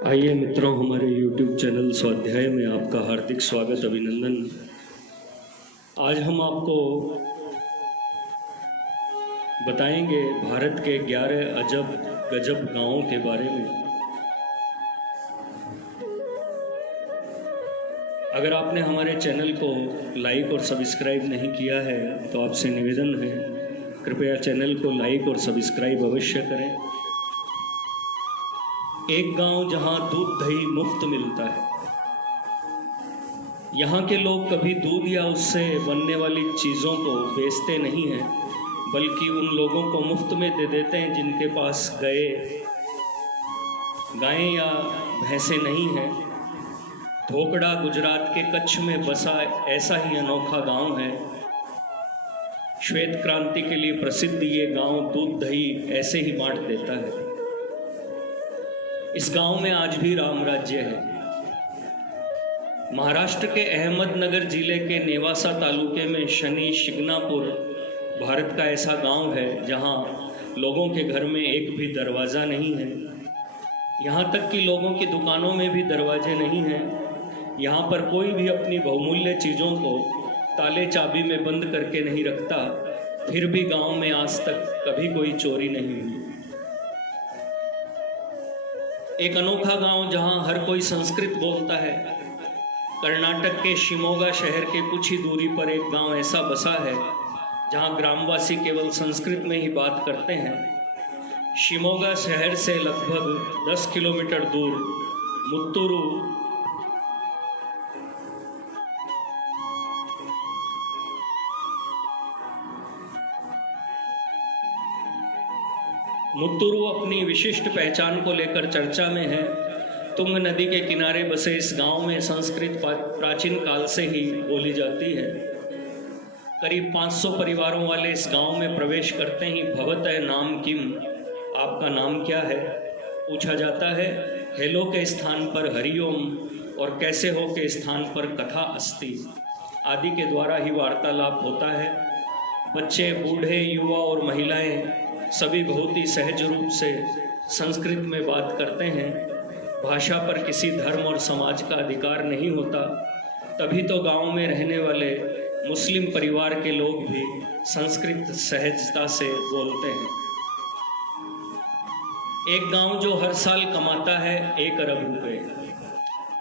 आइए मित्रों, हमारे YouTube चैनल स्वाध्याय में आपका हार्दिक स्वागत अभिनंदन। आज हम आपको बताएंगे भारत के 11 अजब गजब गांवों के बारे में। अगर आपने हमारे चैनल को लाइक और सब्सक्राइब नहीं किया है तो आपसे निवेदन है, कृपया चैनल को लाइक और सब्सक्राइब अवश्य करें। एक गांव जहां दूध दही मुफ्त मिलता है। यहाँ के लोग कभी दूध या उससे बनने वाली चीज़ों को बेचते नहीं हैं, बल्कि उन लोगों को मुफ्त में दे देते हैं जिनके पास गायें या भैंसें नहीं हैं। धोकड़ा गुजरात के कच्छ में बसा ऐसा ही अनोखा गांव है। श्वेत क्रांति के लिए प्रसिद्ध ये गांव दूध दही ऐसे ही बांट देता है। इस गांव में आज भी राम राज्य है। महाराष्ट्र के अहमदनगर जिले के नेवासा तालुके में शनि शिंगणापुर भारत का ऐसा गांव है जहां लोगों के घर में एक भी दरवाज़ा नहीं है। यहां तक कि लोगों की दुकानों में भी दरवाजे नहीं हैं। यहां पर कोई भी अपनी बहुमूल्य चीज़ों को ताले चाबी में बंद करके नहीं रखता। फिर भी गांव में आज तक कभी कोई चोरी नहीं हुई। एक अनोखा गांव जहां हर कोई संस्कृत बोलता है। कर्नाटक के शिमोगा शहर के कुछ ही दूरी पर एक गांव ऐसा बसा है जहां ग्रामवासी केवल संस्कृत में ही बात करते हैं। शिमोगा शहर से लगभग 10 किलोमीटर दूर मुत्तुरु अपनी विशिष्ट पहचान को लेकर चर्चा में है। तुंग नदी के किनारे बसे इस गांव में संस्कृत प्राचीन काल से ही बोली जाती है। करीब 500 परिवारों वाले इस गांव में प्रवेश करते ही भवतः नाम किम, आपका नाम क्या है, पूछा जाता है। हेलो के स्थान पर हरिओम और कैसे हो के स्थान पर कथा अस्ति आदि के द्वारा ही वार्तालाप होता है। बच्चे, बूढ़े, युवा और महिलाएं सभी बहुत ही सहज रूप से संस्कृत में बात करते हैं। भाषा पर किसी धर्म और समाज का अधिकार नहीं होता। तभी तो गांव में रहने वाले मुस्लिम परिवार के लोग भी संस्कृत सहजता से बोलते हैं। एक गांव जो हर साल कमाता है 1 अरब रुपए।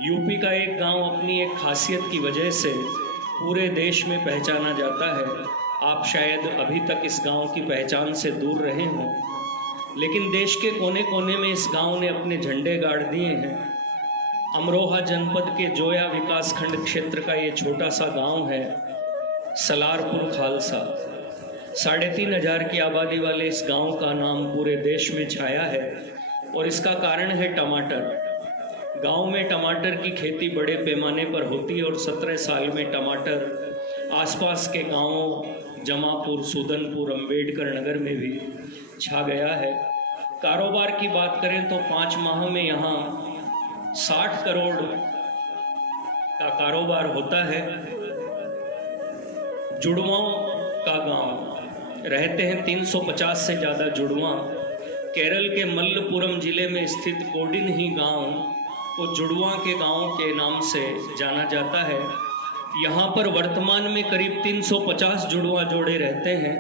यूपी का एक गांव अपनी एक खासियत की वजह से पूरे देश में पहचाना जाता है। आप शायद अभी तक इस गांव की पहचान से दूर रहे हों, लेकिन देश के कोने कोने में इस गांव ने अपने झंडे गाड़ दिए हैं। अमरोहा जनपद के जोया विकासखंड क्षेत्र का ये छोटा सा गांव है सलारपुर खालसा। 3500 की आबादी वाले इस गांव का नाम पूरे देश में छाया है और इसका कारण है टमाटर। गांव में टमाटर की खेती बड़े पैमाने पर होती है और 17 साल में टमाटर आसपास के गांवों जमापुर, सूदनपुर, अंबेडकर नगर में भी छा गया है। कारोबार की बात करें तो 5 माह में यहाँ 60 करोड़ का कारोबार होता है। जुड़वाओं का गांव, रहते हैं 350 से ज़्यादा जुड़वा। केरल के मल्लपुरम जिले में स्थित कोडिन ही गांव को जुड़वा के गांव के नाम से जाना जाता है। यहाँ पर वर्तमान में करीब 350 जुड़वा जोड़े रहते हैं,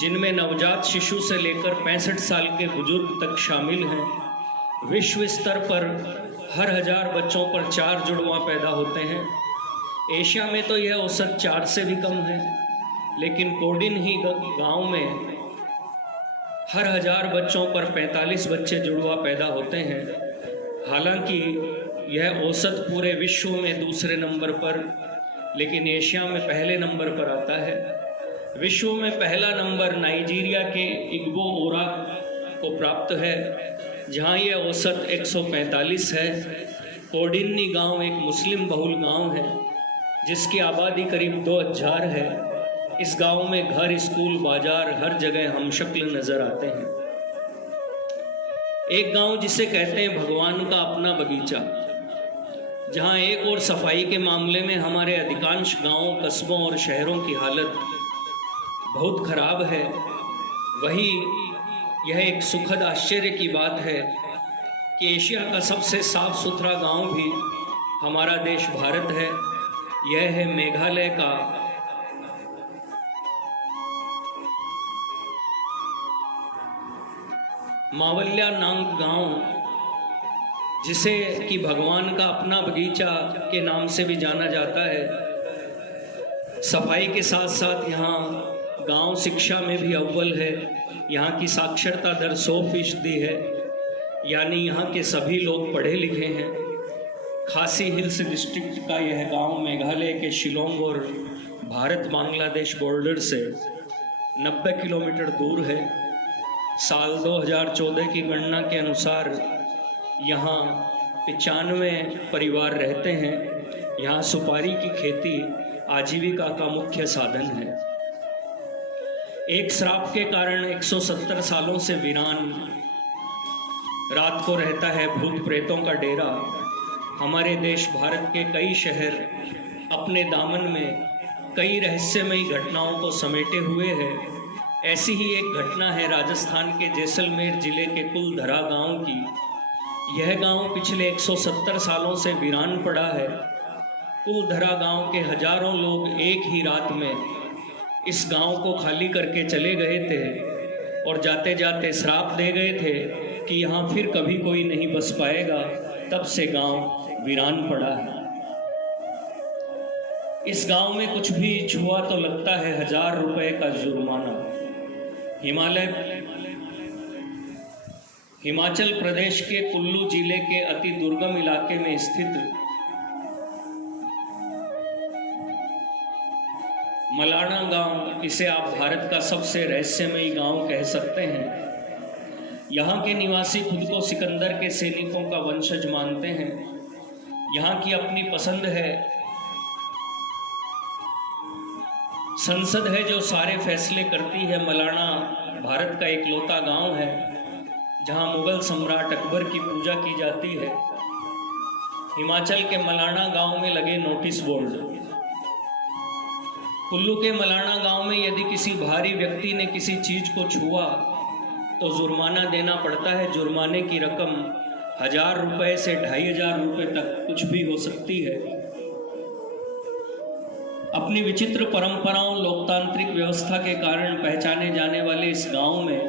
जिनमें नवजात शिशु से लेकर 65 साल के बुजुर्ग तक शामिल हैं। विश्व स्तर पर हर 1000 बच्चों पर 4 जुड़वा पैदा होते हैं। एशिया में तो यह औसत 4 से भी कम है, लेकिन कोडिन ही गांव में हर 1000 बच्चों पर 45 बच्चे जुड़वा पैदा होते हैं। हालांकि यह औसत पूरे विश्व में दूसरे नंबर पर, लेकिन एशिया में पहले नंबर पर आता है। विश्व में पहला नंबर नाइजीरिया के इग्बो ओरा को प्राप्त है, जहां यह औसत 145 है। कोडिन्नी गांव एक मुस्लिम बहुल गांव है जिसकी आबादी करीब 2000 है। इस गांव में घर, स्कूल, बाजार हर जगह हमशक्ल नजर आते हैं। एक गांव जिसे कहते हैं भगवान का अपना बगीचा, जहां एक और सफाई के मामले में हमारे अधिकांश गांवों, कस्बों और शहरों की हालत बहुत खराब है, वहीं यह एक सुखद आश्चर्य की बात है कि एशिया का सबसे साफ सुथरा गांव भी हमारा देश भारत है। यह है मेघालय का मावल्या नांग गांव, जिसे कि भगवान का अपना बगीचा के नाम से भी जाना जाता है। सफाई के साथ साथ यहाँ गांव शिक्षा में भी अव्वल है। यहाँ की साक्षरता दर 100% है, यानी यहाँ के सभी लोग पढ़े लिखे हैं। खासी हिल्स डिस्ट्रिक्ट का यह गांव मेघालय के शिलोंग और भारत बांग्लादेश बॉर्डर से 90 किलोमीटर दूर है। साल 2014 की गणना के अनुसार यहाँ 95 परिवार रहते हैं। यहाँ सुपारी की खेती आजीविका का मुख्य साधन है। एक श्राप के कारण 170 सालों से वीरान रात को रहता है भूत प्रेतों का डेरा। हमारे देश भारत के कई शहर अपने दामन में कई रहस्यमयी घटनाओं को समेटे हुए हैं। ऐसी ही एक घटना है राजस्थान के जैसलमेर जिले के कुलधरा गांव की। यह गांव पिछले 170 सालों से वीरान पड़ा है। कुलधरा गांव के हजारों लोग एक ही रात में इस गांव को खाली करके चले गए थे और जाते जाते श्राप दे गए थे कि यहाँ फिर कभी कोई नहीं बस पाएगा। तब से गांव वीरान पड़ा है। इस गांव में कुछ भी छुआ तो लगता है 1000 रुपए का जुर्माना। हिमाचल प्रदेश के कुल्लू जिले के अति दुर्गम इलाके में स्थित मलाना गांव, इसे आप भारत का सबसे रहस्यमयी गांव कह सकते हैं। यहाँ के निवासी खुद को सिकंदर के सैनिकों का वंशज मानते हैं। यहाँ की अपनी पसंद है। संसद है जो सारे फैसले करती है। मलाना भारत का इकलौता गांव है जहां मुगल सम्राट अकबर की पूजा की जाती है। हिमाचल के मलाना गांव में लगे नोटिस बोर्ड। कुल्लू के मलाना गांव में यदि किसी भारी व्यक्ति ने किसी चीज को छुआ तो जुर्माना देना पड़ता है। जुर्माने की रकम 1000 रुपए से 2500 रुपए तक कुछ भी हो सकती है। अपनी विचित्र परंपराओं, लोकतांत्रिक व्यवस्था के कारण पहचाने जाने वाले इस गांव में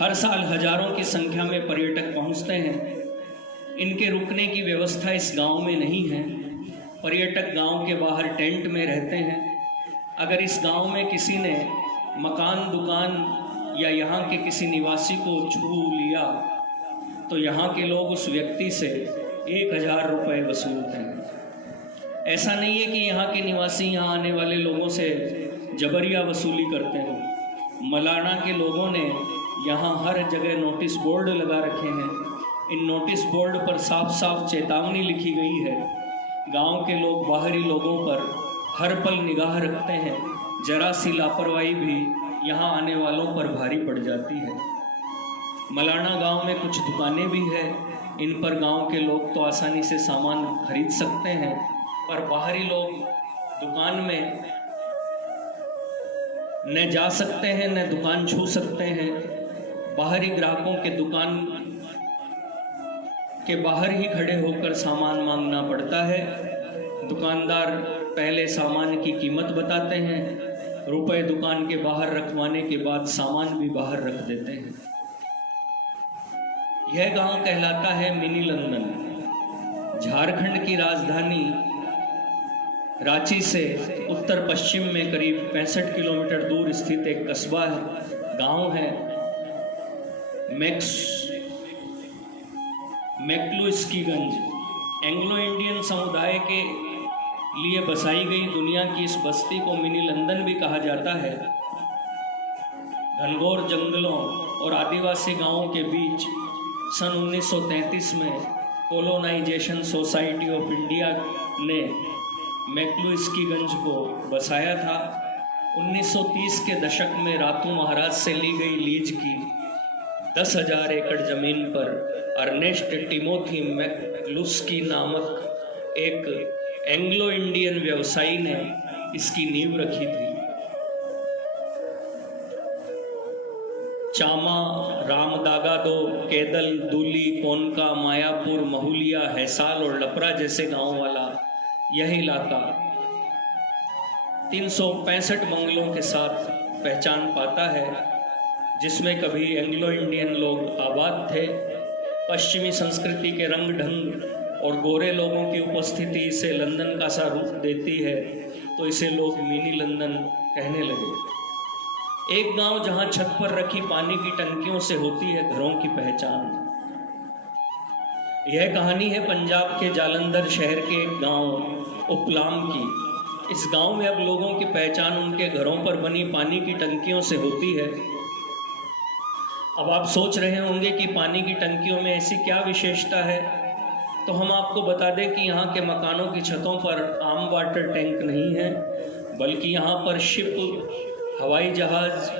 हर साल हजारों की संख्या में पर्यटक पहुंचते हैं। इनके रुकने की व्यवस्था इस गांव में नहीं है। पर्यटक गांव के बाहर टेंट में रहते हैं। अगर इस गांव में किसी ने मकान, दुकान या यहाँ के किसी निवासी को छू लिया तो यहाँ के लोग उस व्यक्ति से 1000 रुपये वसूलते हैं। ऐसा नहीं है कि यहाँ के निवासी यहाँ आने वाले लोगों से जबरिया वसूली करते हैं। मलाना के लोगों ने यहाँ हर जगह नोटिस बोर्ड लगा रखे हैं। इन नोटिस बोर्ड पर साफ साफ चेतावनी लिखी गई है। गांव के लोग बाहरी लोगों पर हर पल निगाह रखते हैं। जरा सी लापरवाही भी यहाँ आने वालों पर भारी पड़ जाती है। मलाना गांव में कुछ दुकानें भी हैं। इन पर गांव के लोग तो आसानी से सामान खरीद सकते हैं, पर बाहरी लोग दुकान में न जा सकते हैं न दुकान छू सकते हैं। बाहरी ग्राहकों के दुकान के बाहर ही खड़े होकर सामान मांगना पड़ता है। दुकानदार पहले सामान की कीमत बताते हैं, रुपए दुकान के बाहर रखवाने के बाद सामान भी बाहर रख देते हैं। यह गांव कहलाता है मिनी लंदन। झारखंड की राजधानी रांची से उत्तर पश्चिम में करीब 65 किलोमीटर दूर स्थित एक कस्बा है, गांव है। मैक्लुस्कीगंज एंग्लो इंडियन समुदाय के लिए बसाई गई दुनिया की इस बस्ती को मिनी लंदन भी कहा जाता है। घनघोर जंगलों और आदिवासी गांवों के बीच सन 1933 में कोलोनाइजेशन सोसाइटी ऑफ इंडिया ने मैक्लुस्कीगंज को बसाया था। 1930 के दशक में रातू महाराज से ली गई लीज की 10,000 एकड़ जमीन पर अर्नेस्ट टिमोथी मैक्लुस्की नामक एक एंग्लो इंडियन व्यवसायी ने इसकी नींव रखी थी। चामा, रामदागादो, केदल, दूली, कोनका, मायापुर, महुलिया, हैसाल और लपरा जैसे गांवों वाला यह इलाका 365 मंगलों के साथ पहचान पाता है, जिसमें कभी एंग्लो इंडियन लोग आबाद थे। पश्चिमी संस्कृति के रंग ढंग और गोरे लोगों की उपस्थिति इसे लंदन का सा रूप देती है, तो इसे लोग मिनी लंदन कहने लगे। एक गांव जहां छत पर रखी पानी की टंकियों से होती है घरों की पहचान। यह कहानी है पंजाब के जालंधर शहर के एक गांव उपलाम की। इस गांव में अब लोगों की पहचान उनके घरों पर बनी पानी की टंकियों से होती है। अब आप सोच रहे होंगे कि पानी की टंकियों में ऐसी क्या विशेषता है, तो हम आपको बता दें कि यहाँ के मकानों की छतों पर आम वाटर टैंक नहीं है, बल्कि यहाँ पर शिप, हवाई जहाज,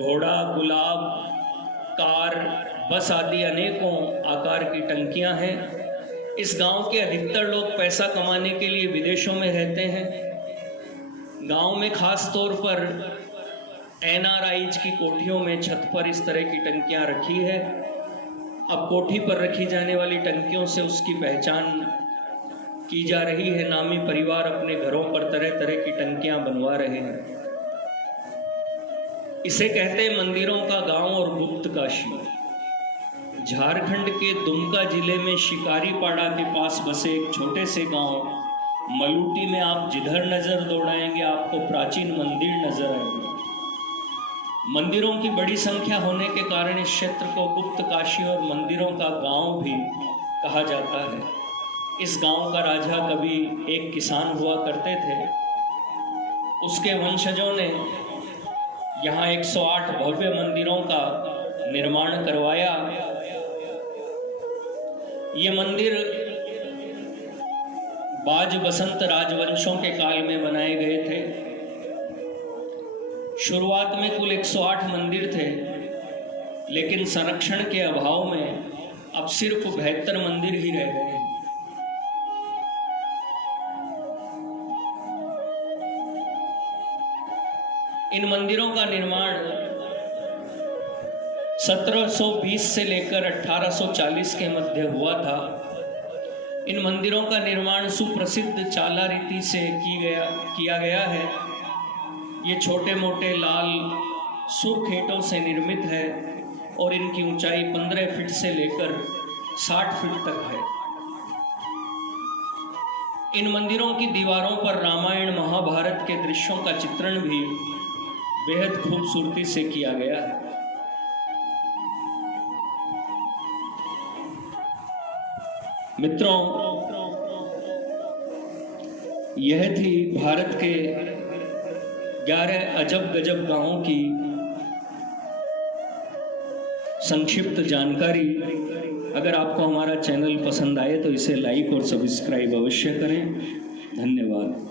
घोड़ा, गुलाब, कार, बस आदि अनेकों आकार की टंकियाँ हैं। इस गांव के अधिकतर लोग पैसा कमाने के लिए विदेशों में रहते हैं। गांव में खास तौर पर NRIs की कोठियों में छत पर इस तरह की टंकियां रखी है। अब कोठी पर रखी जाने वाली टंकियों से उसकी पहचान की जा रही है। नामी परिवार अपने घरों पर तरह तरह की टंकियां बनवा रहे हैं। इसे कहते हैं मंदिरों का गांव और गुप्त काशी। झारखंड के दुमका जिले में शिकारीपाड़ा के पास बसे एक छोटे से गांव मलूटी में आप जिधर नजर दौड़ाएंगे आपको प्राचीन मंदिर नजर आएंगे। मंदिरों की बड़ी संख्या होने के कारण इस क्षेत्र को गुप्त काशी और मंदिरों का गांव भी कहा जाता है। इस गांव का राजा कभी एक किसान हुआ करते थे। उसके वंशजों ने यहाँ 108 भव्य मंदिरों का निर्माण करवाया। ये मंदिर बाज बसंत राजवंशों के काल में बनाए गए थे। शुरुआत में कुल 108 मंदिर थे, लेकिन संरक्षण के अभाव में अब सिर्फ 72 मंदिर ही रह गए हैं। इन मंदिरों का निर्माण 1720 से लेकर 1840 के मध्य हुआ था। इन मंदिरों का निर्माण सुप्रसिद्ध चाला रीति से किया गया है। ये छोटे मोटे लाल सुर्ख ईंटों से निर्मित है और इनकी ऊंचाई 15 फीट से लेकर 60 फीट तक है। इन मंदिरों की दीवारों पर रामायण महाभारत के दृश्यों का चित्रण भी बेहद खूबसूरती से किया गया है। मित्रों, यह थी भारत के 11 अजब गजब गांवों की संक्षिप्त जानकारी। अगर आपको हमारा चैनल पसंद आए तो इसे लाइक और सब्सक्राइब अवश्य करें। धन्यवाद।